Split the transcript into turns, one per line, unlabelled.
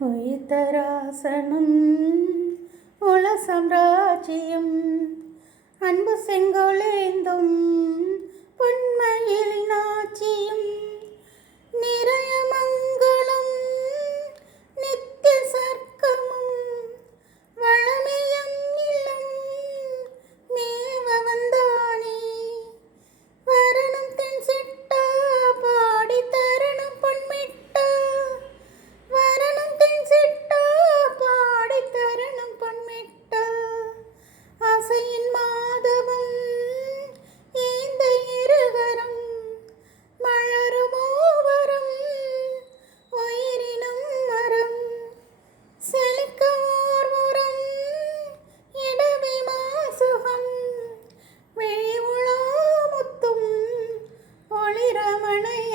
உயிர்த்தராசனும் உல சாம்ராஜ்யம் அன்பு செங்கோலேந்தும் பணைய